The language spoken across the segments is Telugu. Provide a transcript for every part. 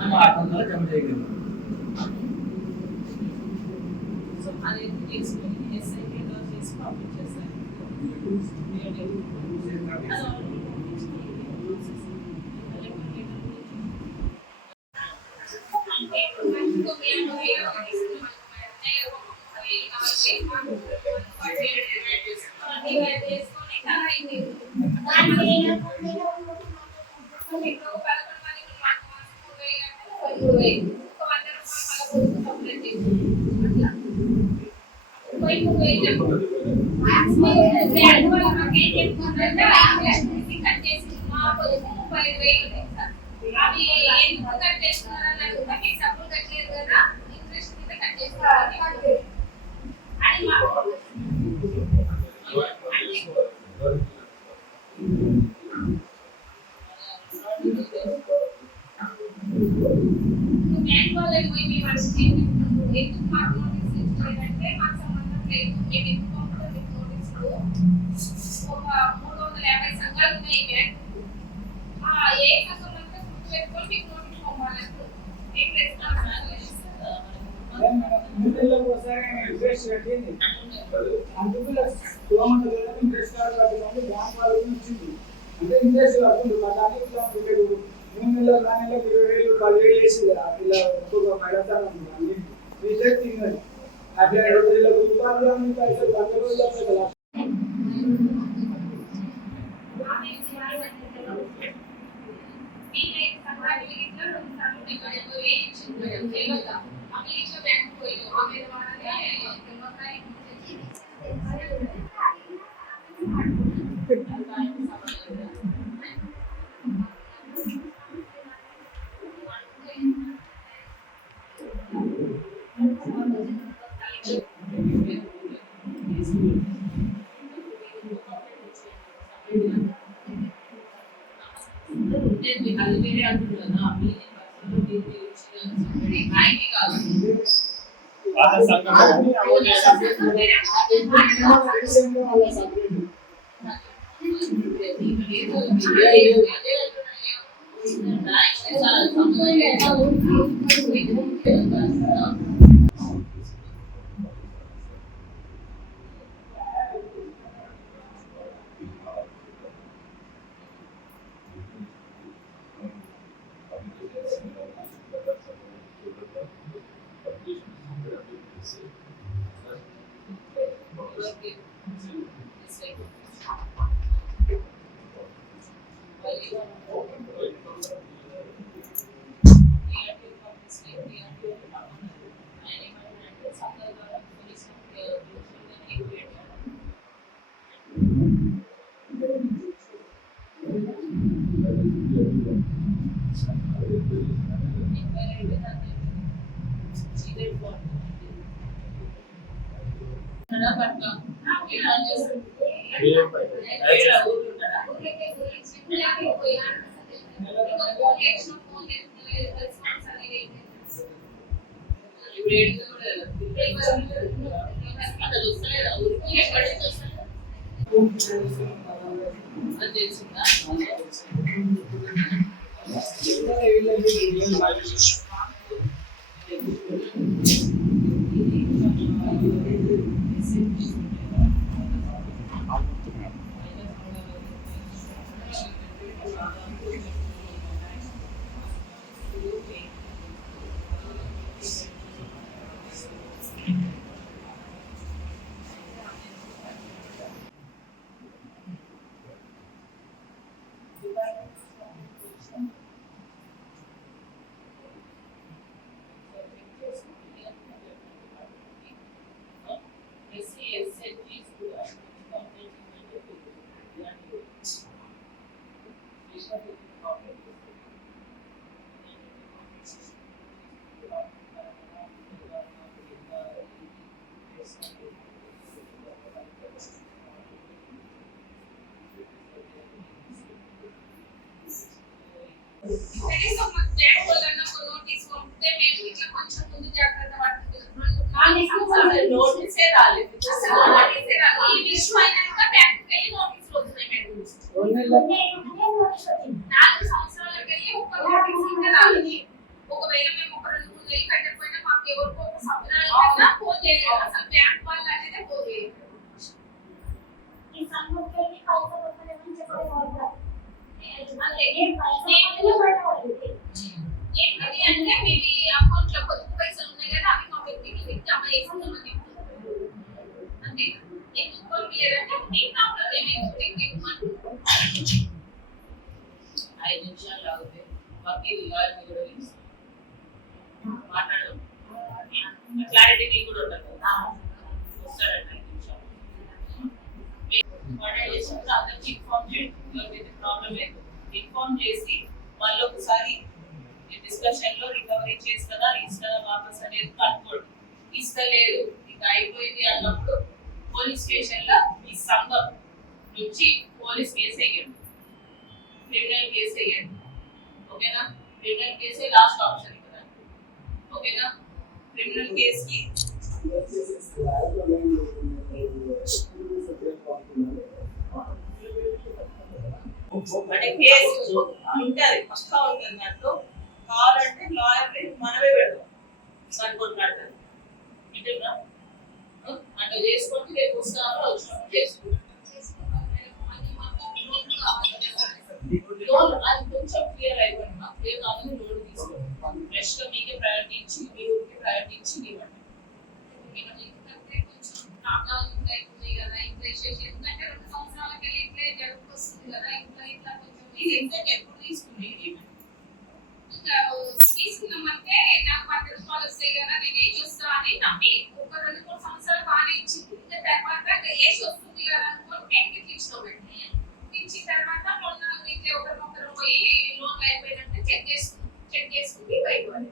800 జమ చేయగలరు. సో అది తీసుకొని ఎస్ఐపి లో చేసి పంపించేసారు. అంటే ఇంట్రెస్ట్ కడుతుంది దానికి 3 నెలలు 4 నెలలకు 20,000 10,000 వేసి ఇలా ఎక్కువగా పెడతాను అనుకుంటాను. మీ చేతి అట్లా 20,000 రూపాయలు పైసలు 100 రోజులు కదా. ఏంటది అంటే మీ అకౌంట్ లో కొద్ది పైసలు ఉన్నాయి కదా అవి మా వ్యక్తికి జమ చేసుకుందామని అంటే ఎందుకు పంపించారంటే మీ ప్రాబ్లం ఏమైంది 5 నిమిషాలు ఆగితే వకీల్ లాయర్ని కూడా మాట్లాడడం క్లారిటీ మీకు కూడా ఉంటుంది కదా వస్తారంట 5 నిమిషాలు అందరికి ఇన్ఫార్మ్ చేయండి ఎవరికైతే ప్రాబ్లం లేదు ఇన్ఫార్మ్ చేసి వాళ్ళు ఒకసారి డిస్కషన్ లో రికవరీ చేస్తుందా ఇస్తుందా వాపస్ అనేది కనుక్కోండి ఇస్తలేదు ఇక అయిపోయింది అన్నప్పుడు పోలీస్ స్టేషన్ లో ఈ సంఘం నుంచి పోలీస్ కేసు వేయండి క్రిమినల్ కేసు వేయండి ఓకేనా క్రిమినల్ కేసే లాస్ట్ ఆప్షన్ కదా ఓకేనా క్రిమినల్ కేసు కి అంటే కేసు ఉంటుంది పక్కా ఉంటుంది దాంట్లో కావాలంటే లాయర్ మనమే పెడతాం సరిపోతున్నట్టు ఇంటేనా అంటే చేసుకుంటే రేపు వస్తారో వచ్చినప్పుడు చేసుకుంటాం లోన్ అది కొంచెం క్లియర్ అయిపోయింది మా క్లియర్ కావాలని లోన్ తీసుకోండి ఫ్రెష్ గా మీకే ప్రయారిటీ ఇచ్చి మీ ఊరికి ప్రయారిటీ ఇచ్చి ఇవ్వండి కొంచెం ప్రాబ్లం ఉన్నాయి కదా ఇంప్రెషన్ ఎందుకంటే 2 సంవత్సరాలకి వెళ్ళి ఇట్లే జరుగుతుంది కదా ఇట్లా ఇట్లా కొంచెం ఇది ఎంత ఎప్పుడు తీసుకుని తీసుకున్నామంటే నాకు 10 రూపాయలు వస్తాయి కదా నేను ఏజ్ వస్తా అని నమ్మి ఒక 2-3 సంవత్సరాలు బాగానే ఇచ్చింది ఇంకా తర్వాత ఏజ్ వస్తుంది కదా అనుకోని పెన్కి ఇచ్చుకోబెట్టి ఇచ్చిన తర్వాత మొన్న ఇట్లా ఒకరికొకరు పోయి లోన్ అయిపోయినట్టు చెక్ చేసుకుని బయటపడి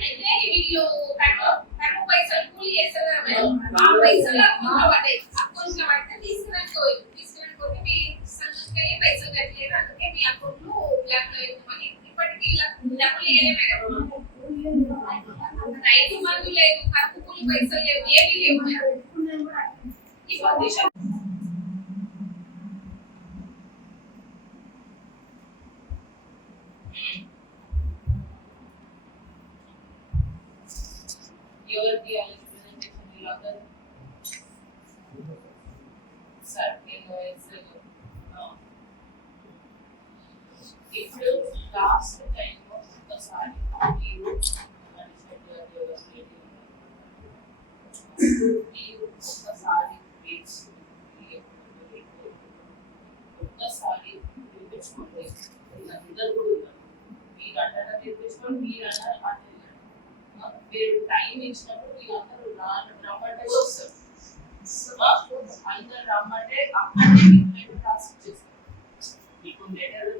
అయితే వీళ్ళు కట్టు పైసలు కూలి చేస్తారు ఆ పైసలు అకౌంట్ లో పడితే తీసుకురానికి మీ సంస్థకి పైసలు కట్టలేదు అందుకే మీ అకౌంట్ లో బ్లాక్ లో వేద్దామని ఇప్పటికీ డబ్బులు ఏదేమే కదా 5 మంది లేదు కట్టు కూలి పైసలు లేవు ఏమీ లేవు ఈ పొజిషన్ ఎవరికి ప్రెజెంటేషన్ వీళ్ళందరూ సార్ ఇప్పుడు లాస్ట్ టైంలో ఒకసారి మీరు ఒక్కసారి ఒక్కసారి చూపించుకోండి అందరు కూడా ఉన్నారు మీరు అడ్డ చూపించుకోండి మీరు అన్నారు మీరు టైం ఇచ్చినప్పుడు వీళ్ళందరూ రమ్మంటే వస్తారు అందరు రమ్మంటే అక్కడే మీకు టాస్క్ చేస్తారు మీకు లెటర్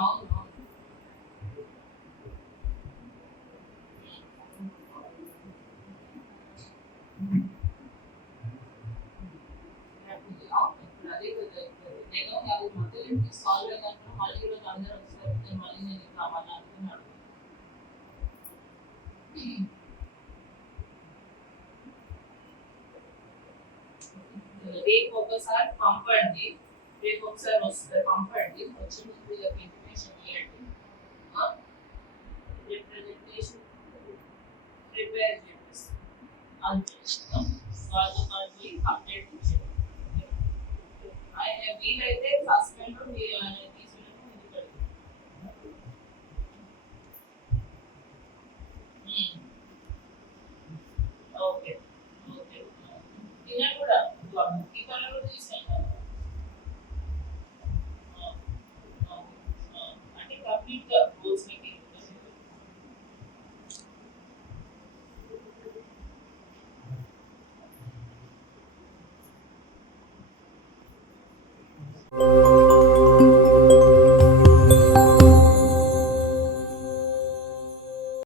అవును అదే కదా నేను అది మొదలు సాల్వ్ అయినప్పుడు మళ్ళీ ఈరోజు అందరూ వస్తారు మళ్ళీ నేను కావాలని అనుకున్నాడు రేపు ఒకసారి పంపండి రేపు ఒకసారి వస్తే పంపండి వచ్చిన వీళ్ళకి ఇన్ఫర్మేషన్ ఇవ్వండి రిప్రజెంటేషన్ ప్రిపేర్ చేపిస్తాం వాళ్ళు మళ్ళీ కంప్లైంట్ ఇచ్చారు వీలైతే సస్పెండ్